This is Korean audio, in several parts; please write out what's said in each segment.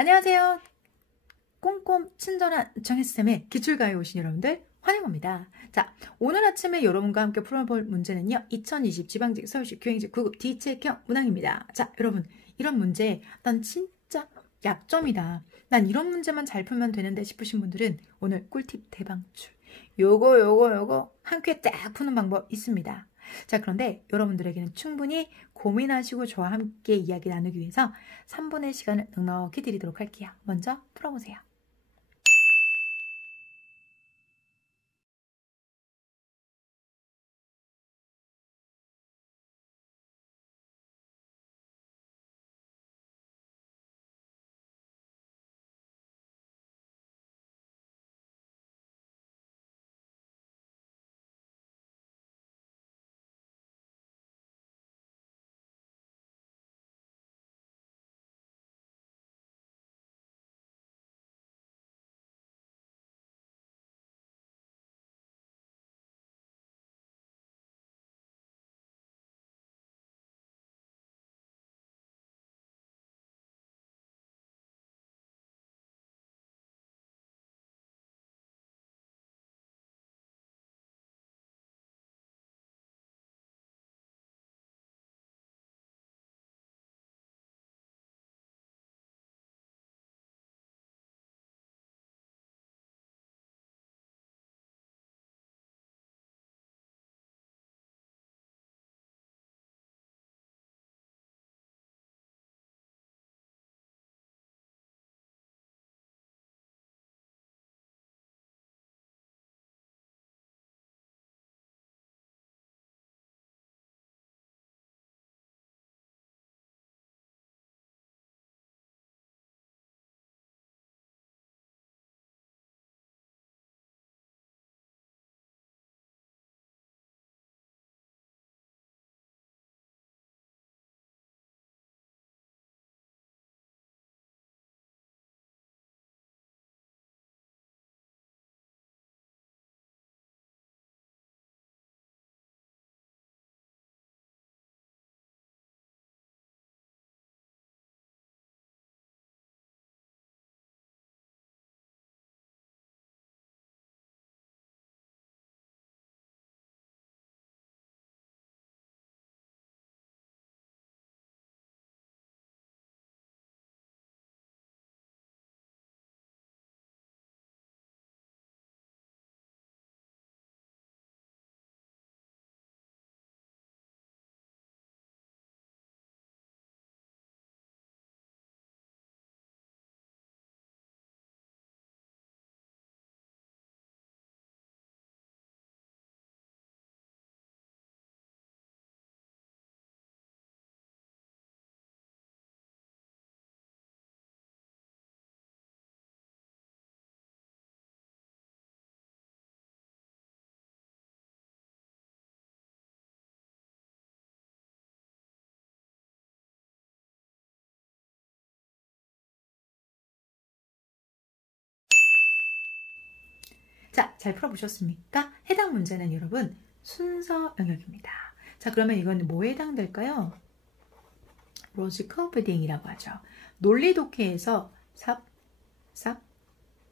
안녕하세요. 꼼꼼 친절한 정혜쌤의 기출가에 오신 여러분들 환영합니다. 자, 오늘 아침에 여러분과 함께 풀어볼 문제는요. 2020 지방직 서울시 교행직 9급 D체형 문항입니다. 자, 여러분 이런 문제 난 진짜 약점이다. 난 이런 문제만 잘 풀면 되는데 싶으신 분들은 오늘 꿀팁 대방출. 요거 한 큐에 딱 푸는 방법 있습니다. 자, 그런데 여러분들에게는 충분히 고민하시고 저와 함께 이야기 나누기 위해서 3분의 시간을 넉넉히 드리도록 할게요. 먼저 풀어보세요. 자, 잘 풀어보셨습니까? 해당 문제는 여러분 순서 영역입니다. 자, 그러면 이건 뭐에 해당될까요? 로지컬 브리딩이라고 하죠. 논리 독해에서 삽,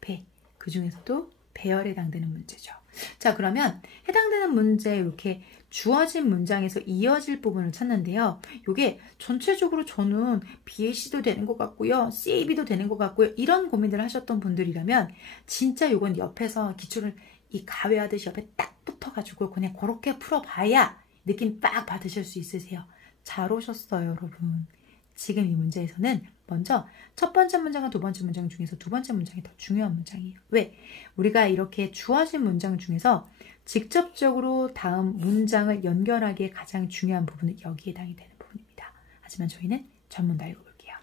배. 그 중에서도 배열에 해당되는 문제죠. 자, 그러면 해당되는 문제 이렇게 주어진 문장에서 이어질 부분을 찾는데요. 이게 전체적으로 저는 BAC도 되는 것 같고요. CAB도 되는 것 같고요. 이런 고민들 하셨던 분들이라면 진짜 이건 옆에서 기출을 이 가외하듯이 옆에 딱 붙어가지고 그냥 그렇게 풀어봐야 느낌 빡 받으실 수 있으세요. 잘 오셨어요, 여러분. 지금 이 문제에서는 먼저 첫 번째 문장과 두 번째 문장 중에서 두 번째 문장이 더 중요한 문장이에요. 왜? 우리가 이렇게 주어진 문장 중에서 직접적으로 다음 문장을 연결하기에 가장 중요한 부분은 여기에 해당이 되는 부분입니다. 하지만 저희는 전문 다 읽어볼게요.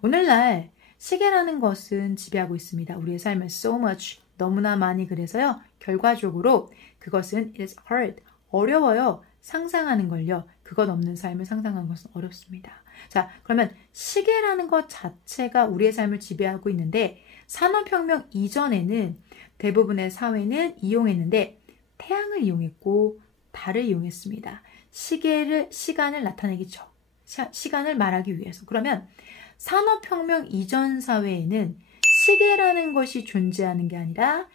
오늘날 시계라는 것은 지배하고 있습니다. 우리의 삶을 so much, 너무나 많이. 그래서요. 결과적으로 그것은 it is hard, 어려워요. 상상하는 걸요. 그것 없는 삶을 상상하는 것은 어렵습니다. 자, 그러면 시계라는 것 자체가 우리의 삶을 지배하고 있는데 산업혁명 이전에는 대부분의 사회는 이용했는데 태양을 이용했고 달을 이용했습니다. 시간을 나타내기 시간을 말하기 위해서. 그러면 산업혁명 이전 사회에는 시계라는 것이 존재하는 게 아니라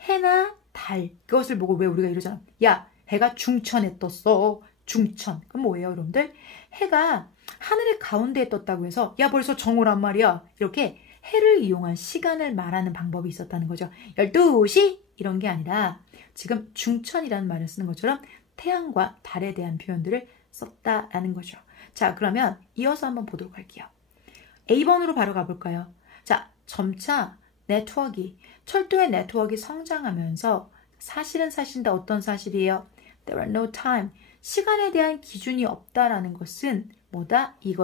해나 달, 그것을 보고 왜 우리가 이러잖아. 야, 해가 중천에 떴어. 중천. 그럼 뭐예요, 여러분들? 해가 하늘의 가운데에 떴다고 해서 야, 벌써 정오란 말이야. 이렇게 해를 이용한 시간을 말하는 방법이 있었다는 거죠. 12시? 이런 게 아니라 지금 중천이라는 말을 쓰는 것처럼 태양과 달에 대한 표현들을 썼다라는 거죠. 자, 그러면 이어서 한번 보도록 할게요. A번으로 바로 가볼까요? 자, 점차 철도의 네트워크가 성장하면서 사실은 사실인데 어떤 사실이에요? There are no time. 시간에 대한 기준이 없다라는 것은 뭐다? 이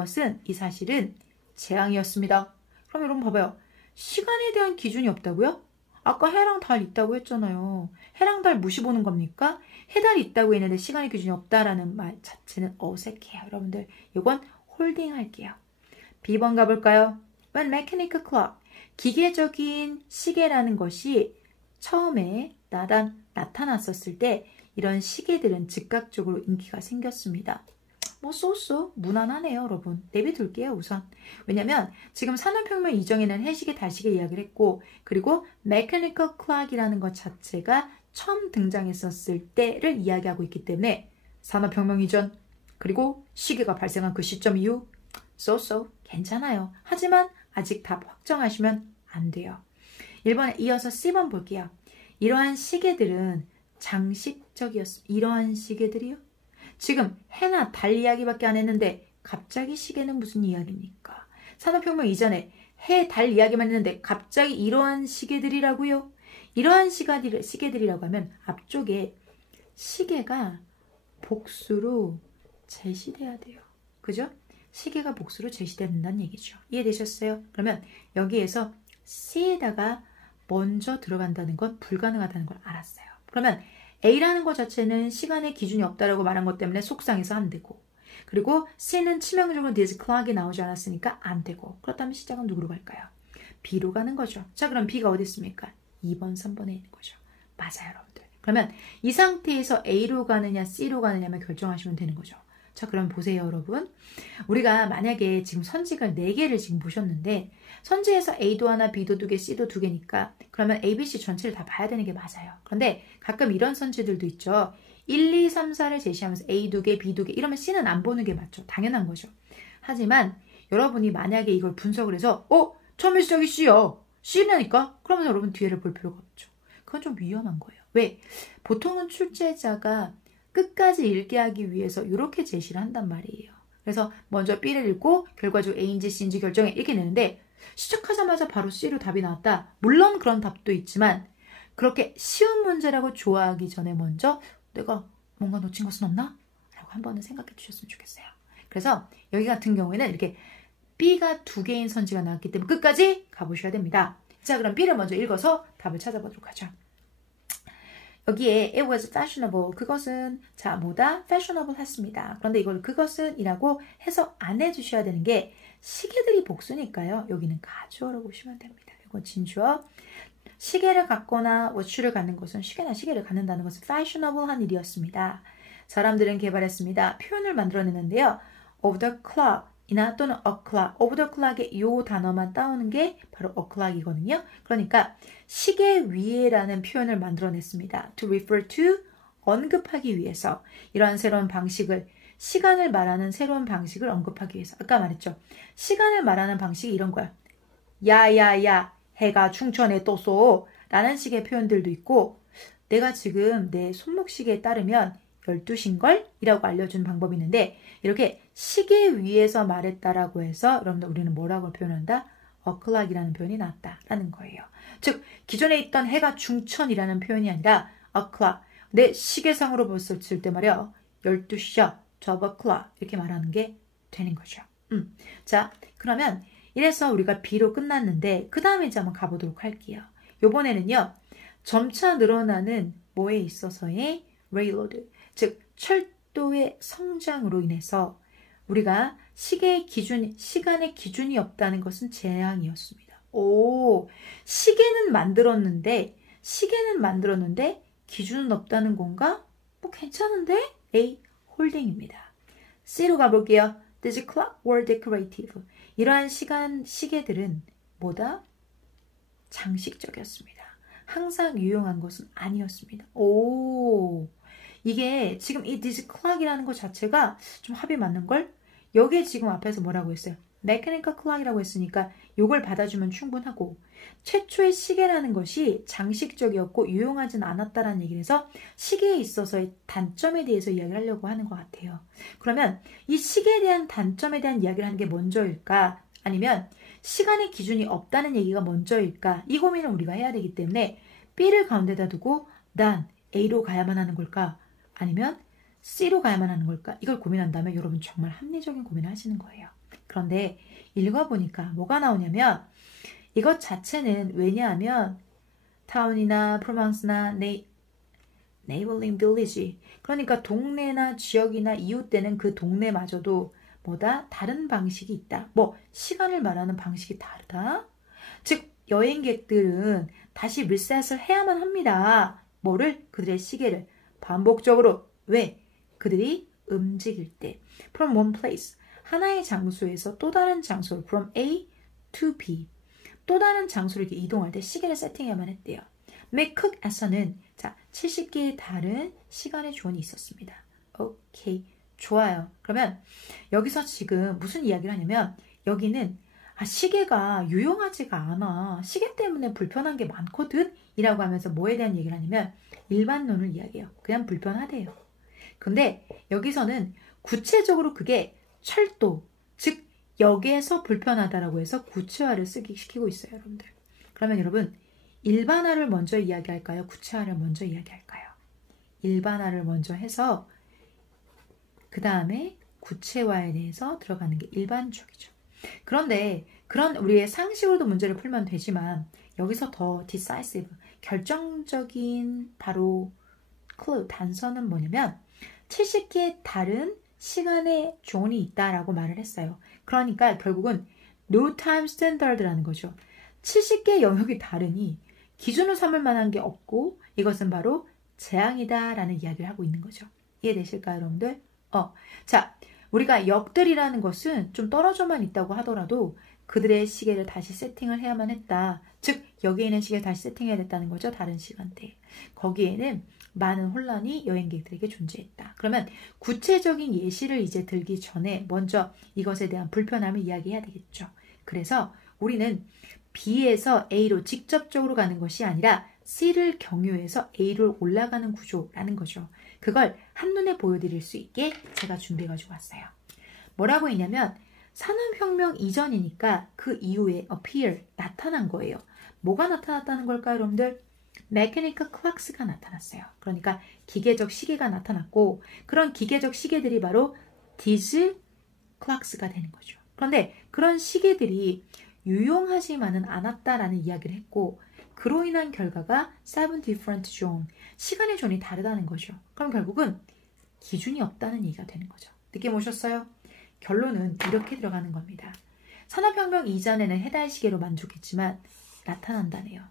사실은 재앙이었습니다. 그럼 여러분 봐봐요. 시간에 대한 기준이 없다고요? 아까 해랑 달 있다고 했잖아요. 해랑 달 무시 보는 겁니까? 해달이 있다고 했는데 시간의 기준이 없다라는 말 자체는 어색해요. 여러분들 이건 홀딩 할게요. B번 가볼까요? When mechanical clock, 기계적인 시계라는 것이 처음에 나타났었을 때 이런 시계들은 즉각적으로 인기가 생겼습니다. 뭐 쏘쏘 무난하네요, 여러분. 내비둘게요, 우선. 왜냐면 지금 산업혁명 이전에는 해시계, 달시계 이야기를 했고, 그리고 mechanical clock이라는 것 자체가 처음 등장했었을 때를 이야기하고 있기 때문에 산업혁명 이전, 그리고 시계가 발생한 그 시점 이후 쏘쏘 괜찮아요. 하지만 아직 답 확정하시면 안 돼요. 1번에 이어서 C번 볼게요. 이러한 시계들은 장식적이었습니다. 이러한 시계들이요? 지금 해나 달 이야기밖에 안 했는데 갑자기 시계는 무슨 이야기입니까? 산업혁명 이전에 해, 달 이야기만 했는데 갑자기 이러한 시계들이라고요? 이러한 시계들이라고 하면 앞쪽에 시계가 복수로 제시돼야 돼요. 그죠? 시계가 복수로 제시된다는 얘기죠. 이해되셨어요? 그러면 여기에서 C에다가 먼저 들어간다는 건 불가능하다는 걸 알았어요. 그러면 A라는 것 자체는 시간의 기준이 없다라고 말한 것 때문에 속상해서 안 되고, 그리고 C는 치명적으로 this clock이 나오지 않았으니까 안 되고, 그렇다면 시작은 누구로 갈까요? B로 가는 거죠. 자, 그럼 B가 어디 있습니까? 2번, 3번에 있는 거죠. 맞아요, 여러분들. 그러면 이 상태에서 A로 가느냐 C로 가느냐만 결정하시면 되는 거죠. 자, 그럼 보세요, 여러분. 우리가 만약에 지금 선지കൾ 4개를 지금 보셨는데 선지에서 A도 하나, B도 2개, C도 2개니까 그러면 A, B, C 전체를 다 봐야 되는 게 맞아요. 그런데 가끔 이런 선지들도 있죠. 1, 2, 3, 4를 제시하면서 A 2개, B 2개 이러면 C는 안 보는 게 맞죠. 당연한 거죠. 하지만 여러분이 만약에 이걸 분석을 해서 처음에 시작이 C야. C라니까? 그러면 여러분 뒤에를 볼 필요가 없죠. 그건 좀 위험한 거예요. 왜? 보통은 출제자가 끝까지 읽게 하기 위해서 이렇게 제시를 한단 말이에요. 그래서 먼저 B를 읽고 결과적으로 A인지 C인지 결정해 이렇게 내는데 시작하자마자 바로 C로 답이 나왔다. 물론 그런 답도 있지만 그렇게 쉬운 문제라고 좋아하기 전에 먼저 내가 뭔가 놓친 것은 없나? 라고 한 번은 생각해 주셨으면 좋겠어요. 그래서 여기 같은 경우에는 이렇게 B가 2개인 선지가 나왔기 때문에 끝까지 가보셔야 됩니다. 자, 그럼 B를 먼저 읽어서 답을 찾아보도록 하죠. 여기에 it was fashionable. 그것은 자 뭐다? fashionable 했습니다. 그런데 이걸 그것은 이라고 해석 안 해주셔야 되는 게 시계들이 복수니까요. 여기는 가주어로 보시면 됩니다. 이건 진주어. 시계를 갖거나 워치를 갖는 것은 시계나 시계를 갖는다는 것은 fashionable한 일이었습니다. 사람들은 개발했습니다. 표현을 만들어내는데요. of the clock 이나 또는 o'clock, of the clock의 이 단어만 따오는 게 바로 o'clock이거든요. 그러니까 시계 위에라는 표현을 만들어냈습니다. to refer to, 언급하기 위해서 이러한 새로운 방식을, 시간을 말하는 새로운 방식을 언급하기 위해서. 아까 말했죠. 시간을 말하는 방식이 이런 거야. 야야야, 해가 충천에 떴어 라는 식의 표현들도 있고, 내가 지금 내 손목시계에 따르면 12시인걸? 이라고 알려주는 방법이 있는데 이렇게 시계 위에서 말했다라고 해서 여러분들 우리는 뭐라고 표현한다? o'clock이라는 표현이 나왔다라는 거예요. 즉 기존에 있던 해가 중천이라는 표현이 아니라 o'clock, 내 시계상으로 봤을 때 말이야 12시야, 12o'clock 이렇게 말하는 게 되는 거죠. 자, 그러면 이래서 우리가 B로 끝났는데 그 다음에 이제 한번 가보도록 할게요. 요번에는요 점차 늘어나는 뭐에 있어서의 railroad, 즉 철도의 성장으로 인해서 우리가 시계의 기준, 시간의 기준이 없다는 것은 재앙이었습니다. 시계는 만들었는데 기준은 없다는 건가? 뭐 괜찮은데? A, 홀딩입니다. C로 가볼게요. These clock were decorative. 이러한 시계들은 뭐다? 장식적이었습니다. 항상 유용한 것은 아니었습니다. 오, 이게 지금 이 this clock이라는 것 자체가 좀 합이 맞는 걸? 여기에 지금 앞에서 뭐라고 했어요? mechanical clock이라고 했으니까 이걸 받아주면 충분하고 최초의 시계라는 것이 장식적이었고 유용하진 않았다라는 얘기를 해서 시계에 있어서의 단점에 대해서 이야기를 하려고 하는 것 같아요. 그러면 이 시계에 대한 단점에 대한 이야기를 하는 게 먼저일까? 아니면 시간의 기준이 없다는 얘기가 먼저일까? 이 고민을 우리가 해야 되기 때문에 B를 가운데다 두고 난 A로 가야만 하는 걸까? 아니면 C로 가야만 하는 걸까? 이걸 고민한다면 여러분 정말 합리적인 고민을 하시는 거예요. 그런데 읽어보니까 뭐가 나오냐면 이것 자체는 왜냐하면 타운이나 프로망스나 네이버링 빌리지 그러니까 동네나 지역이나 이웃되는 그 동네마저도 뭐다? 다른 방식이 있다. 뭐 시간을 말하는 방식이 다르다. 즉 여행객들은 다시 리셋을 해야만 합니다. 뭐를? 그들의 시계를 반복적으로. 왜? 그들이 움직일 때 from one place 하나의 장소에서 또 다른 장소로 from A to B 또 다른 장소로 이렇게 이동할 때 시계를 세팅해야만 했대요. 맥쿡에서는 자 70개의 다른 시간의 조언이 있었습니다. 오케이 좋아요. 그러면 여기서 지금 무슨 이야기를 하냐면 여기는 시계가 유용하지가 않아. 시계 때문에 불편한 게 많거든 이라고 하면서 뭐에 대한 얘기를 하냐면 일반론을 이야기해요. 그냥 불편하대요. 근데 여기서는 구체적으로 그게 철도, 즉 역에서 불편하다라고 해서 구체화를 시키고 있어요, 여러분들. 그러면 여러분 일반화를 먼저 이야기할까요? 구체화를 먼저 이야기할까요? 일반화를 먼저 해서 그 다음에 구체화에 대해서 들어가는 게 일반적이죠. 그런데 그런 우리의 상식으로도 문제를 풀면 되지만 여기서 더 decisive, 결정적인 바로 clue, 단서는 뭐냐면 70개의 다른 시간의 존이 있다라고 말을 했어요. 그러니까 결국은 no time standard라는 거죠. 70개의 영역이 다르니 기준으로 삼을 만한 게 없고 이것은 바로 재앙이다라는 이야기를 하고 있는 거죠. 이해되실까요, 여러분들? 자, 우리가 역들이라는 것은 좀 떨어져만 있다고 하더라도 그들의 시계를 다시 세팅을 해야만 했다. 즉 여기에 있는 시계를 다시 세팅해야 됐다는 거죠. 다른 시간대에. 거기에는 많은 혼란이 여행객들에게 존재했다. 그러면 구체적인 예시를 이제 들기 전에 먼저 이것에 대한 불편함을 이야기해야 되겠죠. 그래서 우리는 B에서 A로 직접적으로 가는 것이 아니라 C를 경유해서 A로 올라가는 구조라는 거죠. 그걸 한눈에 보여드릴 수 있게 제가 준비해가지고 왔어요. 뭐라고 했냐면 산업혁명 이전이니까 그 이후에 appear, 나타난 거예요. 뭐가 나타났다는 걸까요, 여러분들? mechanical clocks가 나타났어요. 그러니까 기계적 시계가 나타났고 그런 기계적 시계들이 바로 these clocks가 되는 거죠. 그런데 그런 시계들이 유용하지만은 않았다라는 이야기를 했고 그로 인한 결과가 seven different zone, 시간의 존이 다르다는 거죠. 그럼 결국은 기준이 없다는 얘기가 되는 거죠. 느낌 오셨어요? 결론은 이렇게 들어가는 겁니다. 산업혁명 이전에는 해달 시계로 만족했지만 나타난다네요.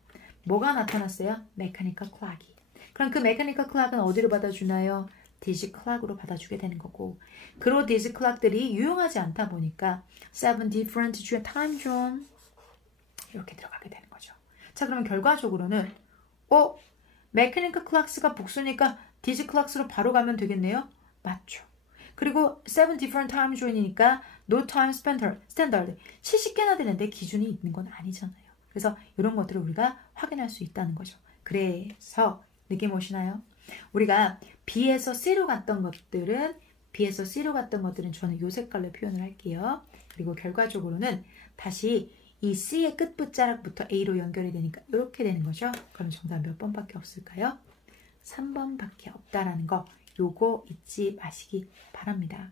뭐가 나타났어요? 메카니컬 클락이. 그럼 그 메카니컬 클락은 어디로 받아주나요? 디지 클락으로 받아주게 되는 거고 그로 디지 클락들이 유용하지 않다 보니까 seven different time zone 이렇게 들어가게 되는 거죠. 자 그러면 결과적으로는 메카니컬 클락스가 복수니까 디지 클락스로 바로 가면 되겠네요? 맞죠. 그리고 seven different time zone이니까 no time standard 70개나 되는데 기준이 있는 건 아니잖아요. 그래서 이런 것들을 우리가 확인할 수 있다는 거죠. 그래서 느낌 오시나요? 우리가 B에서 C로 갔던 것들은 저는 이 색깔로 표현을 할게요. 그리고 결과적으로는 다시 이 C의 끝부자락부터 A로 연결이 되니까 이렇게 되는 거죠. 그럼 정답 몇 번밖에 없을까요? 3번밖에 없다라는 거 요거 잊지 마시기 바랍니다.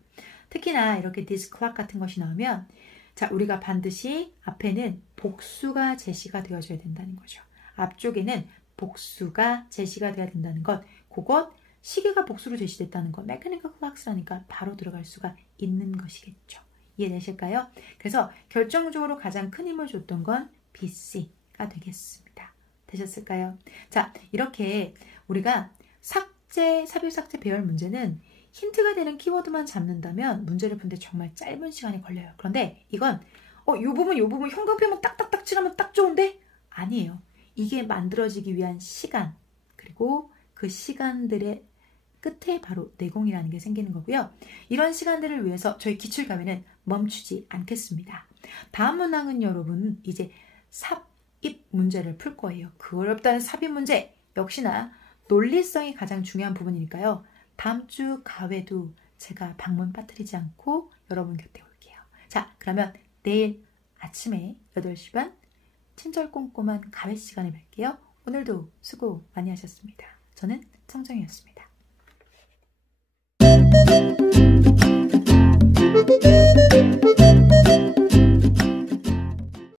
특히나 이렇게 this clock 같은 것이 나오면 자 우리가 반드시 앞에는 복수가 제시가 되어줘야 된다는 거죠. 앞쪽에는 복수가 제시가 되어야 된다는 것 그것 시계가 복수로 제시됐다는 것 mechanical clocks라니까 바로 들어갈 수가 있는 것이겠죠. 이해되실까요? 그래서 결정적으로 가장 큰 힘을 줬던 건 BC가 되겠습니다. 되셨을까요? 자 이렇게 우리가 삽입 삭제 배열 문제는 힌트가 되는 키워드만 잡는다면 문제를 푸는데 정말 짧은 시간이 걸려요. 그런데 이건 요 부분 형광펜만 딱딱딱 칠하면 딱 좋은데? 아니에요. 이게 만들어지기 위한 시간, 그리고 그 시간들의 끝에 바로 내공이라는 게 생기는 거고요. 이런 시간들을 위해서 저희 기출가면은 멈추지 않겠습니다. 다음 문항은 여러분 이제 삽입 문제를 풀 거예요. 그 어렵다는 삽입 문제 역시나 논리성이 가장 중요한 부분이니까요. 다음 주 가회도 제가 방문 빠뜨리지 않고 여러분 곁에 올게요. 자, 그러면 내일 아침에 8시 반 친절 꼼꼼한 가회 시간에 뵐게요. 오늘도 수고 많이 하셨습니다. 저는 청정이었습니다.